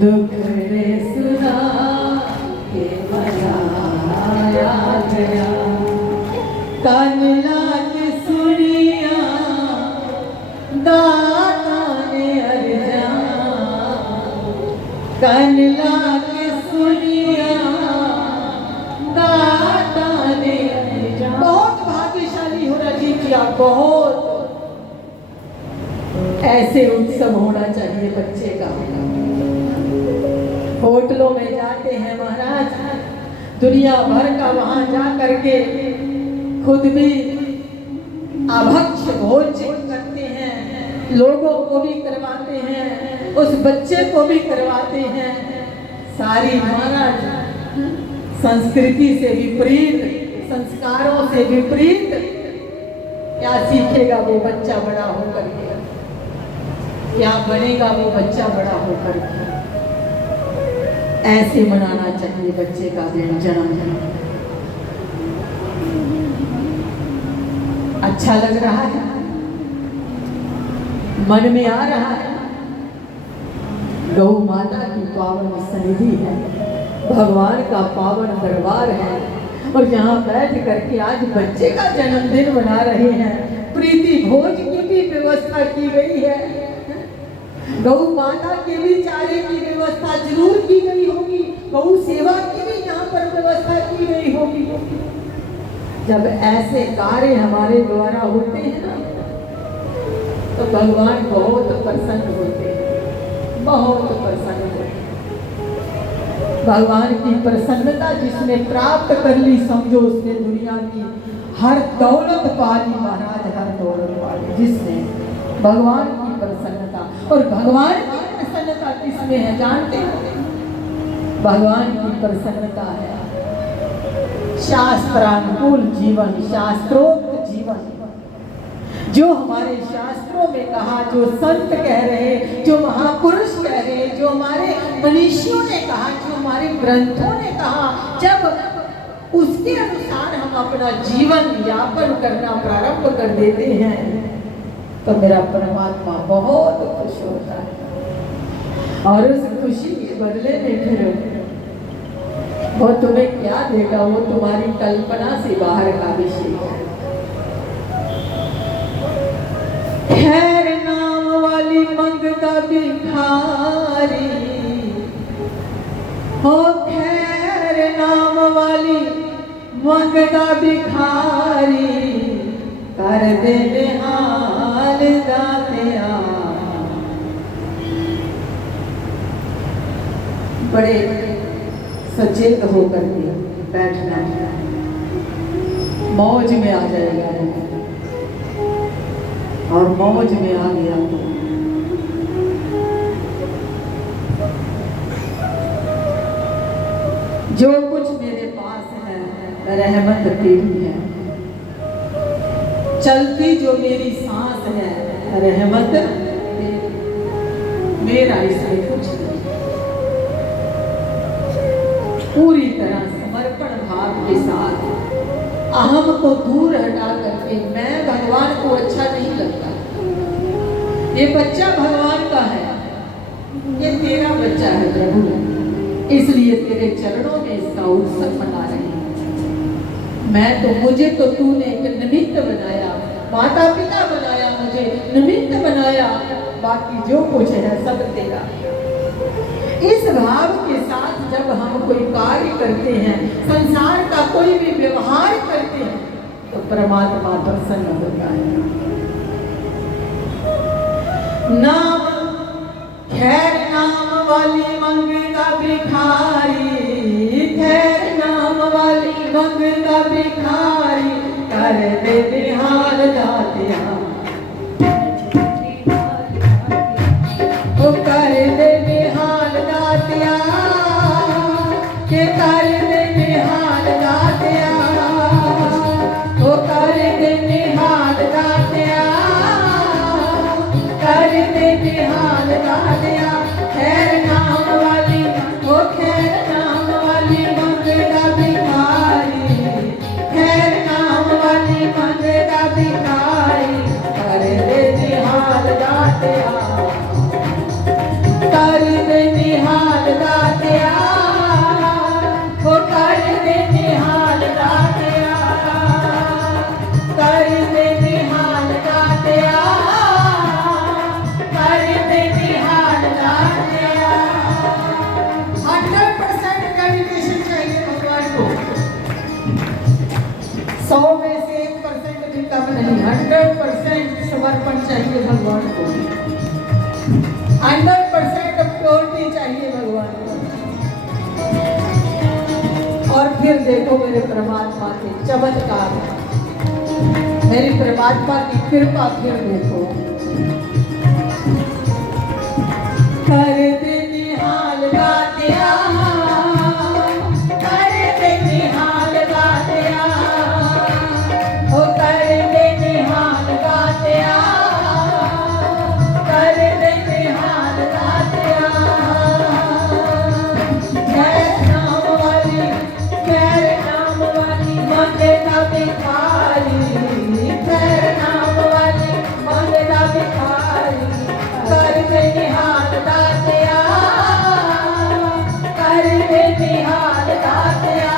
दुख रे सुना के मनाया गया, कान लाग सुनिया दाता ने अर्जा, कान लाग सुनिया दाता ने अर्जा। बहुत भाग्यशाली हो रजीत जी आप, बहुत ऐसे उत्सव होना चाहिए बच्चे का। होटलों में जाते हैं महाराज, दुनिया भर का वहां जा करके खुद भी अभक्ष भोज करते हैं, लोगों को भी करवाते हैं, उस बच्चे को भी करवाते हैं। सारी महाराज संस्कृति से विपरीत, संस्कारों से विपरीत। क्या सीखेगा वो बच्चा बड़ा होकर के, क्या बनेगा वो बच्चा बड़ा होकर के। ऐसे मनाना चाहिए बच्चे का जन्म। अच्छा लग रहा है, मन में आ रहा है। गौ माता की पावन सनिधि है, भगवान का पावन दरबार है, और यहाँ बैठ करके आज बच्चे का जन्मदिन मना रहे हैं। प्रीति भोज की भी व्यवस्था की गई है, गौ माता के भी चारे की व्यवस्था जरूर की गई होगी, गौ सेवा की भी यहाँ पर व्यवस्था की गई होगी। जब ऐसे कार्य हमारे द्वारा होते हैं ना, तो भगवान बहुत प्रसन्न होते हैं, बहुत प्रसन्न होते हैं। भगवान की प्रसन्नता जिसने प्राप्त कर ली, समझो उसने दुनिया की हर दौलत पा ली महाराज, हर दौलत पा ली जिसने भगवान की प्रसन्नता। और भगवान की प्रसन्नता किसमें है जानते हैं? भगवान की प्रसन्नता है शास्त्रानुकूल जीवन, शास्त्रोक्त जीवन। जो हमारे शास्त्रों में कहा, जो संत कह रहे, जो महापुरुष कह रहे, जो हमारे मनीषियों ने कहा, जो हमारे ग्रंथों ने कहा, जब उसके अनुसार हम अपना जीवन यापन करना प्रारंभ कर देते हैं, तो मेरा परमात्मा बहुत खुश होता है। और उस खुशी के बदले में फिर वो तुम्हें क्या देगा, वो तुम्हारी कल्पना से बाहर का विषय है। खैर नाम वाली मंगता भिखारी हो, खैर नाम वाली मंगता भिखारी, कर दे बेहाल दातिया। बड़े सचेत होकर के बैठना, मौज में आ जाएगा, और मौज में आ गया तो जो कुछ मेरे पास है रहमत तेरी है, चलती जो मेरी सांस है रहमत तेरी, मेरा इसमें कुछ नहीं। पूरी तरह समर्पण भाव के साथ, अहम को दूर हटा करके, मैं भगवान को अच्छा नहीं लगता, ये बच्चा भगवान का है, ये तेरा बच्चा है प्रभु, इसलिए तेरे चरणों में इसका उत्सव मना रहे हैं। मैं तो, मुझे तो तूने एक निमित्त बनाया, माता पिता बनाया, मुझे निमित्त बनाया, बाकी जो कुछ है सब तेरा। इस भाव के साथ जब हम कोई कार्य करते हैं, संसार का कोई भी व्यवहार करते हैं, तो परमात्मा प्रसन्न होता है। नाम खैर नाम वाली मंगता भिखारी, खैर नाम वाली मंगता भिखारी, कर दे बिहार दातिया, ओ कर दे बिहार दातिया, के कर दे बिहार दातिया, ओ कर दे बिहार दातिया, कर दे बिहार दातिया। खैर नाम वाली, ओ खैर नाम वाली मंगता भिखारी, खैर नाम वाली मंगता भिखारी, कर दे बिहार दातिया। दातिया कर दे निहाल दातिया वो कर दे निहाल दातिया कर दे निहाल दातिया कर दे निहाल दातिया 100% डेडिकेशन चाहिए भगवान को 100 में से 1% भी कम नहीं 100% समर्पण चाहिए भगवान को 100% प्योरिटी चाहिए भगवान को और फिर देखो मेरे परमात्मा के चमत्कार मेरी परमात्मा की कृपा फिर देखो कर दे निहाल दातिया कर दे निहाल दातिया ओ कर दे निहाल दातिया कर दे निहाल दातिया तेरे नाम वाली मंगे ना भिखारी तेरे नाम वाली मंगे ना भिखारी कर दे निहाल दातिया कर दे निहाल दातिया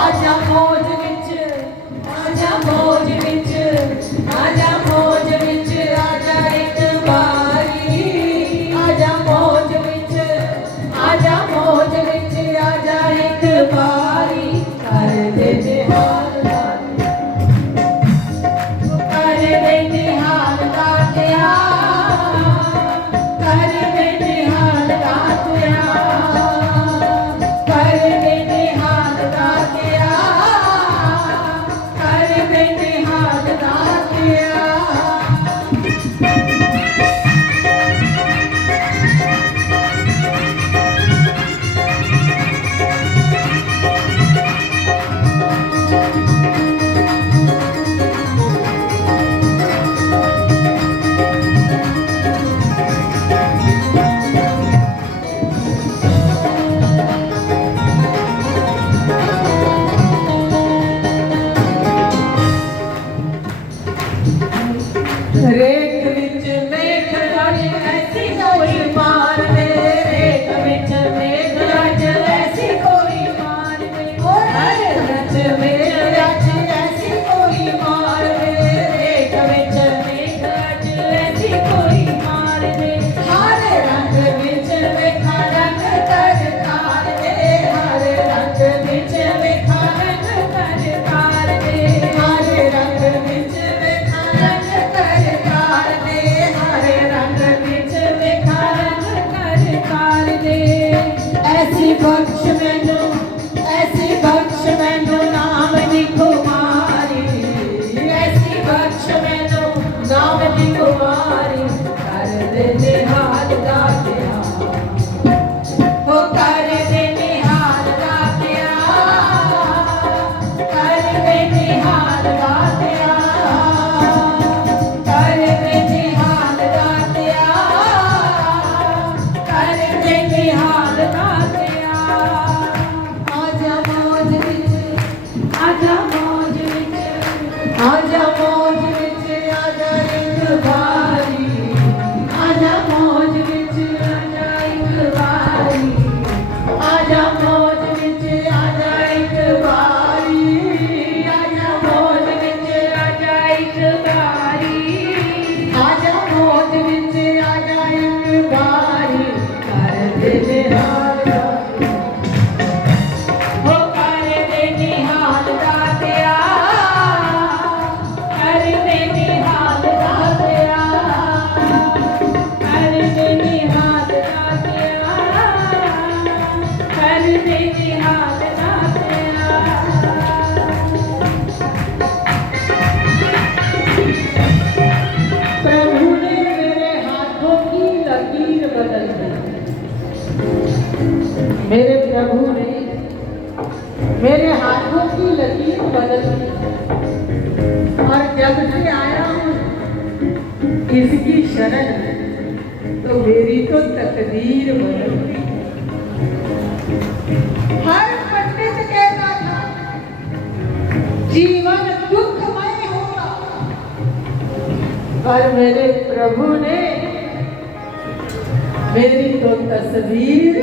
आजा मौज विच आजा मौज विच आजा मौज विच आजा एक बारी आजा मौज विच आजा मौज विच आजा एक बारी कर दे निहाल दातिया कर दे निहाल दातिया कर दे निहाल दातिया कर दे निहाल दातिया कर दे निहाल दातिया रेत विच मेघ राज ऐसी कोई मार दे रेत विच मेघ राज ऐसी कोई मार दे रेत विच मेघ राज ऐसी कोई मार दे रेत विच मेघ राज ऐसी कोई मार दे हरे रंग विच मेघा रंग कर तार दे हरे रंग विच मेघा रंग कर तार दे हरे रंग विच मेघा रंग कर तार दे हरे रंग विच मेघा रंग कर तार दे ऐसी बख्श मैनू नाम दी कुमारी ऐसी बख्श मैनू नाम दी कुमारी कर दे निहाल दातिया ओ कर दे निहाल दातिया कर दे निहाल दातिया कर दे निहाल दातिया कर दे निहाल दातिया आजा मौज विच आजा मौज विच आजा मौज विच आजा एक बारी आजा मौज विच आजा एक बारी आजा मौज विच आजा एक बारी आजा मौज विच आजा एक बारी आजा मौज विच आजा एक बारी कर दे निहाल दातिया ओ कर दे निहाल दातिया कर दे निहाल दातिया कर दे निहाल दातिया कर दे निहाल दातिया प्रभु ने मेरे हाथों की लकीर बदल दी मेरे प्रभु ने मेरे हाथों की लकीर बदल दी और जब से आया हूँ इसकी शरण तो मेरी तो तकदीर बदल गई हर पंडित कहता था जीवन दुखमय होगा पर मेरे प्रभु ने मेरी तो तस्वीर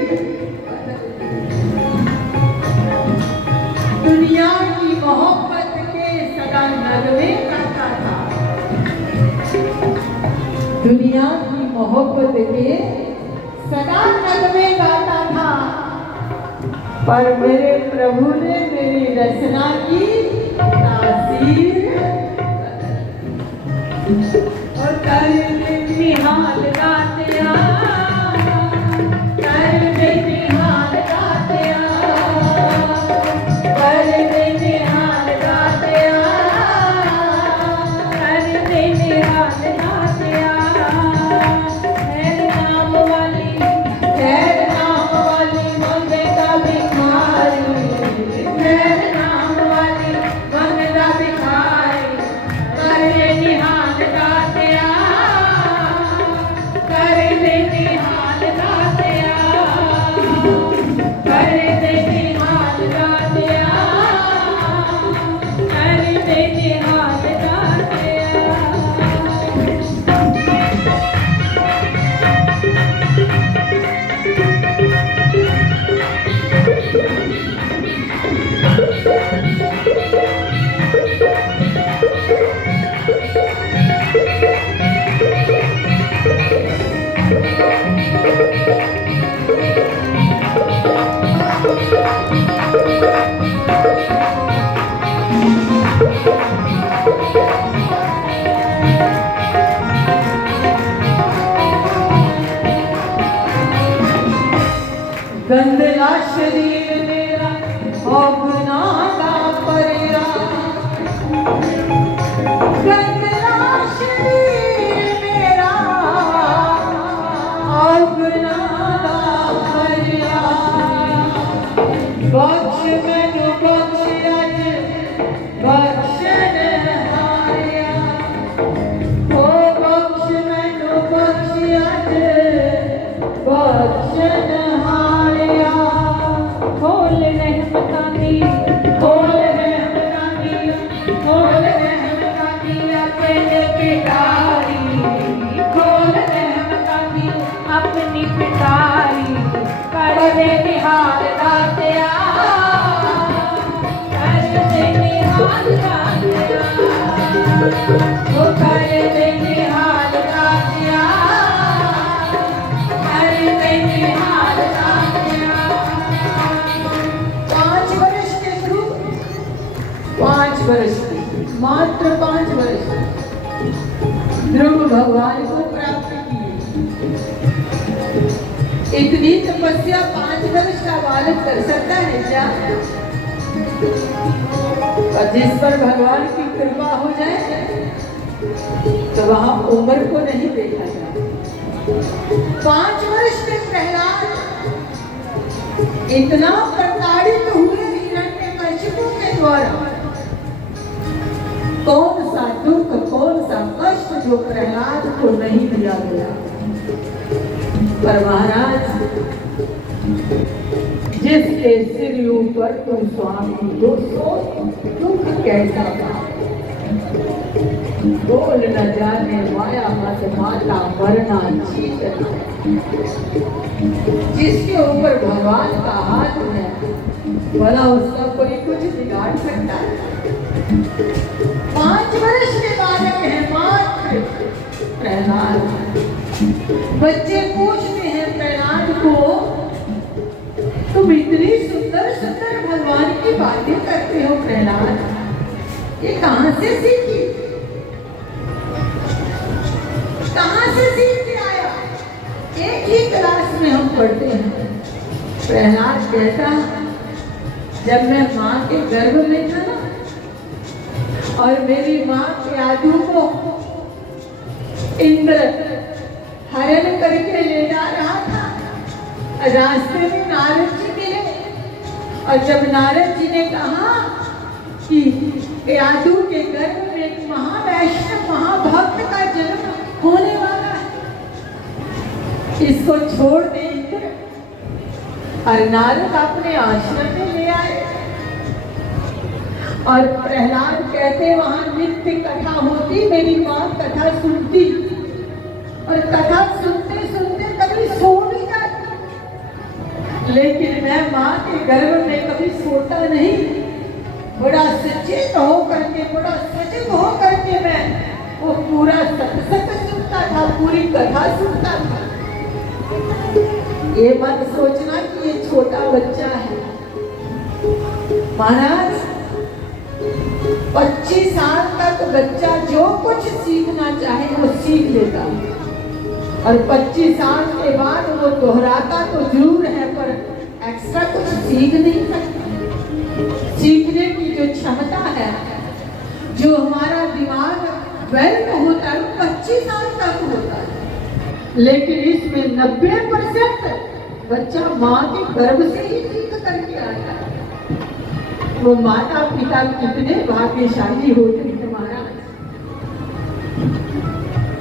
दुनिया की मोहब्बत के सदा नगमे गाता था, दुनिया की मोहब्बत के सदा नगमे गाता था, पर मेरे प्रभु ने मेरी रचना की तासीर और कर निहाल गाते गंदला शरीर मेरा औगना दा परिया, गंदला शरीर मेरा औगना दा परिया, बख्श मैनू बख्श अज बख्शन हारिया, ओ बख्श मैनू बख्श अज बख्शन खोल रहमतां दी अपने पिटारी, खोल रहमतां दी अपनी पिटारी, कर दे निहाल दातिया, कर दे निहाल दातिया, ओ कर दे निहाल दातिया, कर दे निहाल दातिया। 5 वर्ष की, मात्र 5 वर्ष ध्रुव भगवान को प्राप्त की। इतनी तपस्या 5 वर्ष का बालक कर सकता है क्या? और जिस पर भगवान की कृपा हो जाए तो वहां उम्र को नहीं देखा जाए। 5 वर्ष में प्रहलाद इतना प्रताड़ित हुए हिरण्यकशिपु के द्वारा, कौन सा दुख, कौन सा कष्ट जो प्रहलाद को नहीं दिया गया। पर महाराज, जिसके सिर ऊपर तुम स्वामी हो, दुख कैसा था, बोल न जाने माया मत माता वरना चीतना। जिसके ऊपर भगवान का हाथ है, भला उसका कोई कुछ बिगाड़ सकता है? 5 वर्ष के बालक है मात्र प्रहलाद। बच्चे पूछते हैं प्रहलाद को, तुम इतनी सुंदर सुंदर भगवान की बातें करते हो प्रहलाद, ये कहां से सीखी, कहां से सीख के आया? एक ही क्लास में हम पढ़ते हैं। प्रहलाद कहता, जब मैं माँ के गर्भ में था ना, और मेरी माँ के आदू को इंद्र हरण करके ले जा रहा था, रास्ते में नारद जी मिले, और जब नारद जी ने कहा कि आदू के गर्भ में एक महावैष्णव महाभक्त का जन्म होने वाला है, इसको छोड़ दे इंद्र, और नारद अपने आश्रम में ले आए और प्रहलाद कहते वहां नित्य कथा होती, मेरी माँ कथा सुनती और कथा सुनते सुनते कभी सो भी जाती, लेकिन मैं माँ के गर्भ में कभी सोता नहीं। बड़ा सचेत हो करके, बड़ा सजग हो करके मैं वो पूरा सत्संग सुनता था, पूरी कथा सुनता था। ये मत सोचना कि ये छोटा बच्चा है। महाराज 25 साल तक बच्चा जो कुछ सीखना चाहे वो सीख लेता, और 25 साल के बाद वो दोहराता तो जरूर है, पर एक्स्ट्रा कुछ सीख नहीं सकता। सीखने की जो क्षमता है, जो हमारा दिमाग डेवलप होता है, 25 साल तक होता है, लेकिन इसमें 90% बच्चा माँ के गर्भ से ही सीख करके आता है। वो माता पिता कितने भाग्यशाली होते हैं महाराज,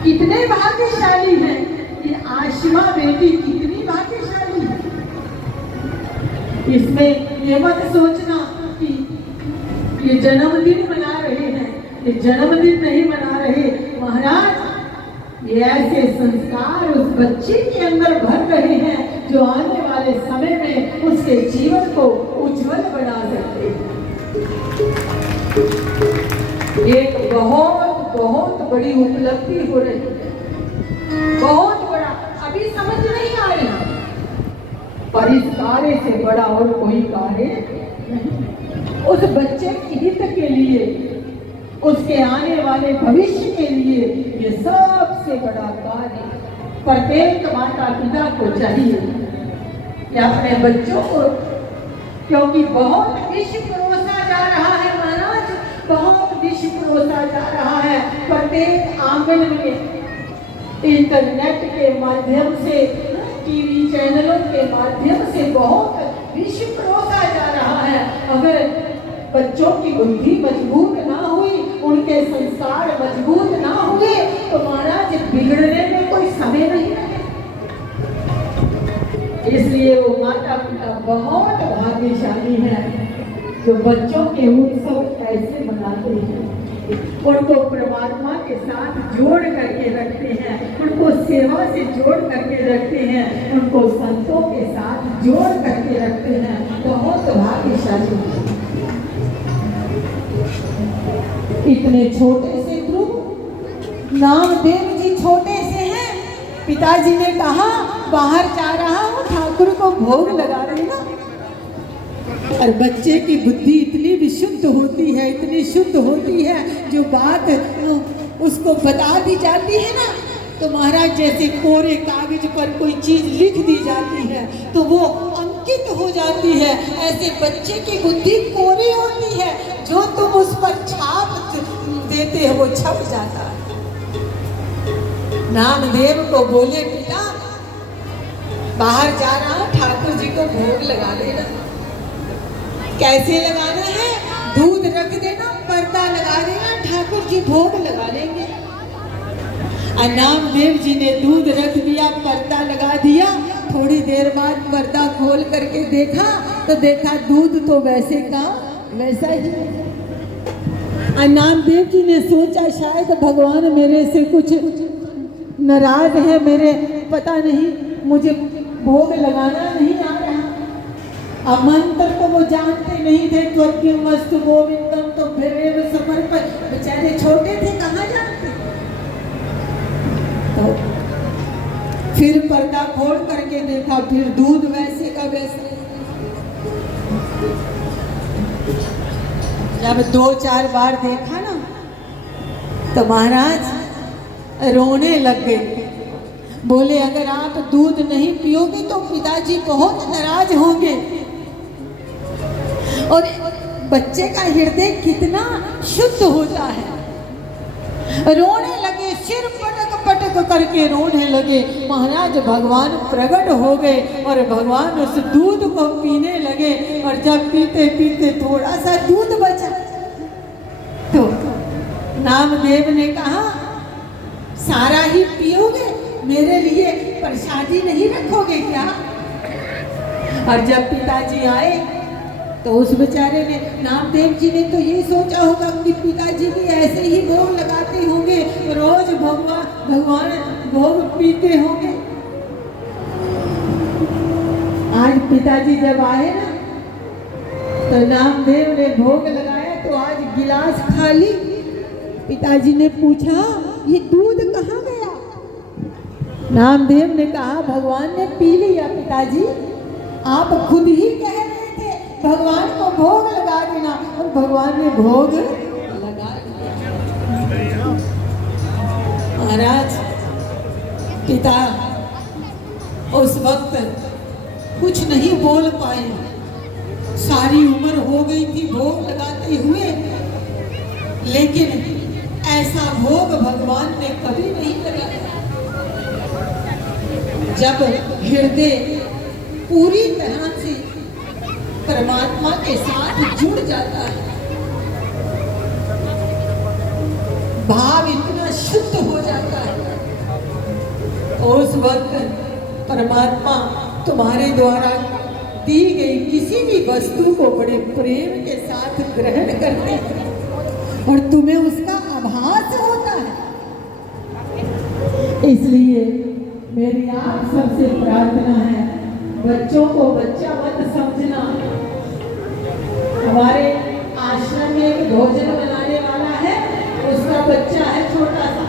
कितने भाग्यशाली हैं। ये आशिमा बेटी कितनी भाग्यशाली है। इसमें ये मत सोचना कि ये जन्मदिन मना रहे हैं, ये जन्मदिन नहीं मना रहे महाराज। ये ऐसे संस्कार उस बच्चे के अंदर भर रहे हैं जो आने वाले समय में उसके जीवन को उज्जवल बना सकते हैं। एक बहुत बहुत बड़ी उपलब्धि हो रही है, बहुत बड़ा, अभी समझ नहीं आ रही, पर इस कार्य से बड़ा और कोई कार्य नहीं। उस बच्चे के हित के लिए, उसके आने वाले भविष्य के लिए ये सबसे बड़ा कार्य प्रत्येक माता पिता को चाहिए कि अपने बच्चों को, क्योंकि बहुत विष परोसा जा रहा है महाराज, बहुत विष परोसा जा रहा है प्रत्येक आंगन में, इंटरनेट के माध्यम से, टीवी चैनलों के माध्यम से बहुत विष परोसा जा रहा है। अगर बच्चों की बुद्धि मजबूत ना हुई, उनके संस्कार मजबूत ना हुए, तो महाराज बिगड़ने में कोई समय नहीं रहे। इसलिए वो माता पिता बहुत भाग्यशाली हैं जो बच्चों के उत्सव कैसे मनाते हैं, उनको परमात्मा के साथ जोड़ करके रखते हैं, उनको सेवा से जोड़ करके रखते हैं, उनको संतों के साथ जोड़ करके रखते हैं। बहुत भाग्यशाली। इतने छोटे से ध्रुव, नामदेव जी छोटे से हैं। पिताजी ने कहा बाहर जा रहा हूँ, ठाकुर को भोग लगा देना। और बच्चे की बुद्धि इतनी विशुद्ध होती है, इतनी शुद्ध होती है, जो बात उसको बता दी जाती है ना, तो महाराज जैसे कोरे कागज पर कोई चीज लिख दी जाती है तो वो अंकित हो जाती है, ऐसे बच्चे की बुद्धि कोरी होती है, जो तुम उस पर छाप देते हो वो छप जाता है। नामदेव को बोले पिता बाहर जा रहा हूं, ठाकुर जी को भोग लगा देना। कैसे लगाना है? दूध रख देना, पर्दा लगा देना, ठाकुर जी भोग लगा लेंगे। और नामदेव जी ने दूध रख दिया, पर्दा लगा दिया। थोड़ी देर बाद पर्दा खोल करके देखा तो देखा दूध तो वैसे का वैसा ही। और नामदेव जी ने सोचा शायद भगवान मेरे से कुछ नाराज है, मेरे पता नहीं मुझे भोग लगाना नहीं आ रहा। अब मंत्र तो वो जानते नहीं थे, त्वग्यमस्तु गोविंदम तो भवेव समर्पण, बेचारे छोटे थे कहाँ जानते। तो फिर पर्दा खोल करके देखा, फिर दूध वैसे का वैसे। जब 2-4 बार देखा ना तो महाराज रोने लग गए। बोले अगर आप दूध नहीं पियोगे तो पिताजी बहुत नाराज होंगे। और बच्चे का हृदय कितना शुद्ध होता है। रोने लगे, सिर पटक पटक करके रोने लगे। महाराज भगवान प्रकट हो गए और भगवान उस दूध को पीने लगे। और जब पीते पीते थोड़ा सा दूध बचा तो नामदेव ने कहा सारा ही पियोगे, मेरे लिए प्रसादी नहीं रखोगे क्या? और जब पिताजी आए तो उस बेचारे ने, नामदेव जी ने तो ये सोचा होगा कि पिताजी भी ऐसे ही भोग लगाते होंगे, रोज भगवान भोग पीते होंगे। आज पिताजी जब आए ना तो नामदेव ने भोग लगाया तो आज गिलास खाली। पिताजी ने पूछा ये दूध कहाँ गया? नामदेव ने कहा भगवान ने पी लिया पिताजी, आप खुद ही कह रहे थे भगवान को भोग लगा देना, और भगवान ने भोग लगा दिया। महाराज पिता उस वक्त कुछ नहीं बोल पाए, सारी उम्र हो गई थी भोग लगाते हुए, लेकिन ऐसा भोग भगवान ने कभी नहीं लगाया। जब हृदय पूरी तरह से परमात्मा के साथ जुड़ जाता है, भाव इतना शुद्ध हो जाता है, उस वक्त परमात्मा तुम्हारे द्वारा दी गई किसी भी वस्तु को बड़े प्रेम के साथ ग्रहण करते हैं और तुम्हें उसका आभास होता है। इसलिए मेरी आप सबसे प्रार्थना है, बच्चों को बच्चा मत समझना। हमारे आश्रम में एक भोजन बनाने वाला है, उसका बच्चा है छोटा सा,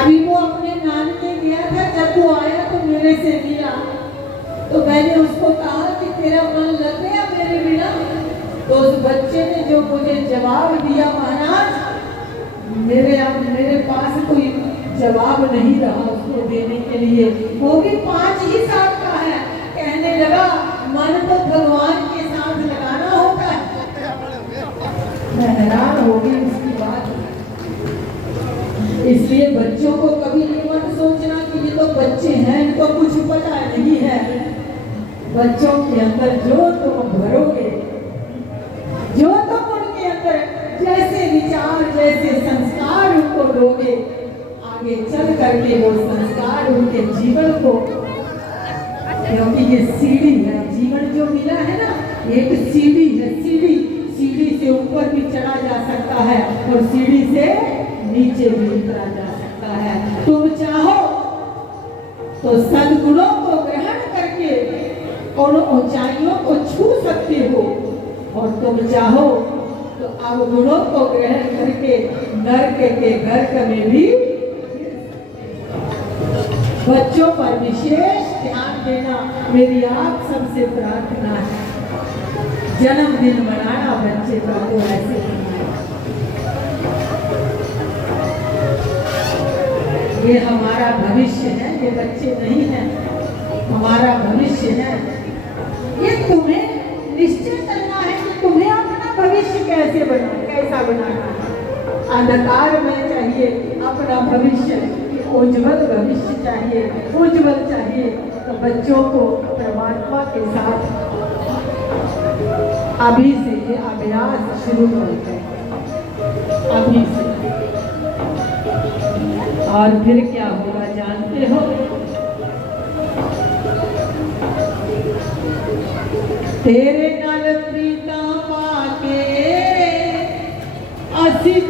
अभी वो अपने नानके गया था, जब वो आया तो मेरे से मिला, तो मैंने उसको कहा कि तेरा मन लग गया मेरे बिना? तो उस बच्चे ने जो मुझे जवाब दिया, महाराज मेरे पास कोई जवाब नहीं रहा उसको देने के लिए, वो भी 5 ही साल का है। कहने लगा मन तो भगवान के साथ लगाना होता है। मैं हैरान हो गई उसकी बात। इसलिए बच्चों को कभी ये मत सोचना कि ये तो बच्चे हैं, इनको कुछ पता नहीं है। बच्चों के अंदर जो तुम भरोगे, जो तुम उनके अंदर जैसे विचार, जैसे संस्कार उनको दोगे, आगे चल करके वो संस्कार उनके जीवन को, क्योंकि ये सीढ़ी है, जीवन जो मिला है ना, एक सीढ़ी है, सीढ़ी से ऊपर भी चढ़ा जा सकता है और सीढ़ी से नीचे भी उतरा जा सकता है। तुम चाहो तो सद्गुणों को ग्रहण करके और ऊंचाइयों को छू सकते हो, और तुम चाहो तो अवगुणों को ग्रहण करके नर्क के गर्क में भी। बच्चों पर विशेष ध्यान देना मेरी आप सबसे प्रार्थना है। जन्मदिन मनाना बच्चे का तो ऐसे ये हमारा भविष्य है, ये बच्चे नहीं हैं, हमारा भविष्य है। ये तुम्हें निश्चय करना है कि तुम्हें अपना भविष्य कैसा बनाना है। अंधकार में चाहिए अपना भविष्य, उज्जवल भविष्य चाहिए, उज्जवल चाहिए, तो बच्चों को परमात्मा के साथ अभी से ये अभ्यास शुरू करते हैं, अभी से। और फिर क्या होगा जानते हो? तेरे नाल प्रीता पाके असी